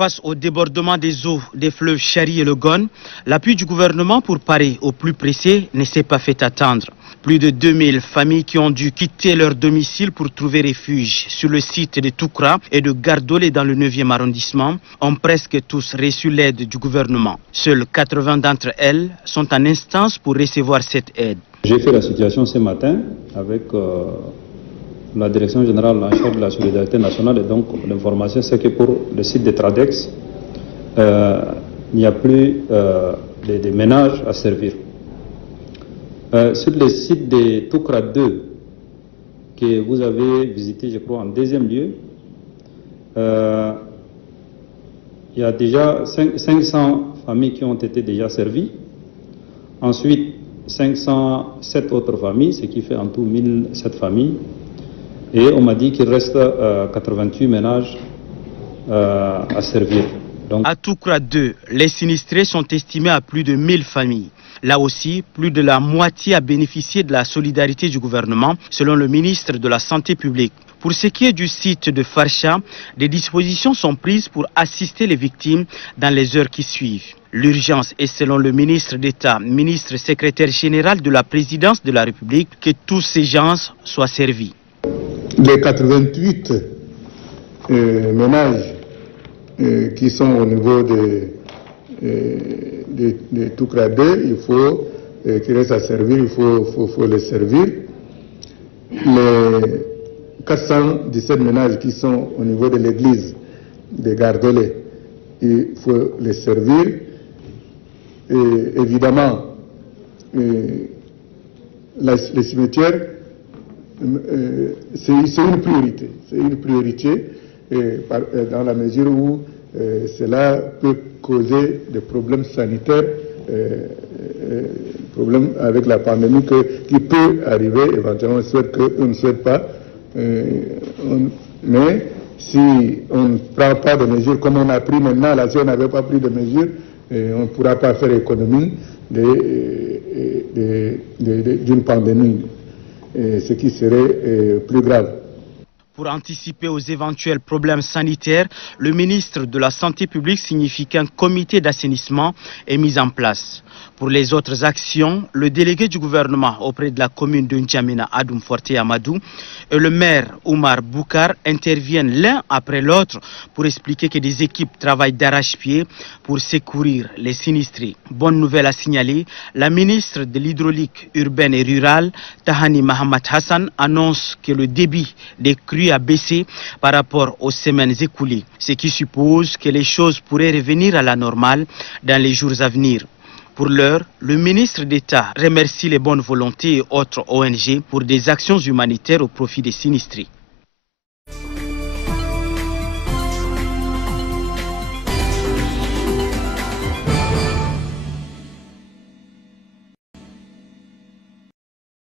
Face au débordement des eaux des fleuves Chari et le Gone, l'appui du gouvernement pour parer au plus pressé ne s'est pas fait attendre. Plus de 2000 familles qui ont dû quitter leur domicile pour trouver refuge sur le site de Toukra et de Gardolé dans le 9e arrondissement ont presque tous reçu l'aide du gouvernement. Seules 80 d'entre elles sont en instance pour recevoir cette aide. J'ai fait la situation ce matin avec la Direction générale en charge de la solidarité nationale et donc l'information c'est que pour le site de Tradex, il n'y a plus de ménages à servir. Sur le site de Toukra 2, que vous avez visité, je crois, en deuxième lieu, il y a déjà 500 familles qui ont été déjà servies. Ensuite, 507 autres familles, ce qui fait en tout 1007 familles. Et on m'a dit qu'il reste 88 ménages à servir. Donc... À Toukra 2, les sinistrés sont estimés à plus de 1000 familles. Là aussi, plus de la moitié a bénéficié de la solidarité du gouvernement, selon le ministre de la Santé publique. Pour ce qui est du site de Farsha, des dispositions sont prises pour assister les victimes dans les heures qui suivent. L'urgence est, selon le ministre d'État, ministre secrétaire général de la présidence de la République, que tous ces gens soient servis. Les 88 ménages qui sont au niveau de Toukra 2, il faut qu'ils restent à servir, il faut les servir. Les 417 ménages qui sont au niveau de l'église de Gardolé, il faut les servir. Et évidemment, les cimetières, c'est une priorité. C'est une priorité dans la mesure où cela peut causer des problèmes sanitaires, problèmes avec la pandémie qui peut arriver éventuellement, on ne souhaite pas. Mais si on ne prend pas de mesures comme on a pris maintenant, là si on n'avait pas pris de mesures, on ne pourra pas faire économie d'une pandémie, ce qui serait plus grave. Pour anticiper aux éventuels problèmes sanitaires, le ministre de la Santé publique signifie qu'un comité d'assainissement est mis en place. Pour les autres actions, le délégué du gouvernement auprès de la commune de N'Djamena, Adoum Forte Amadou, et le maire Oumar Boukar interviennent l'un après l'autre pour expliquer que des équipes travaillent d'arrache-pied pour secourir les sinistrés. Bonne nouvelle à signaler, la ministre de l'hydraulique urbaine et rurale, Tahani Mahamad Hassan, annonce que le débit des crues a baissé par rapport aux semaines écoulées, ce qui suppose que les choses pourraient revenir à la normale dans les jours à venir. Pour l'heure, le ministre d'État remercie les bonnes volontés et autres ONG pour des actions humanitaires au profit des sinistrés.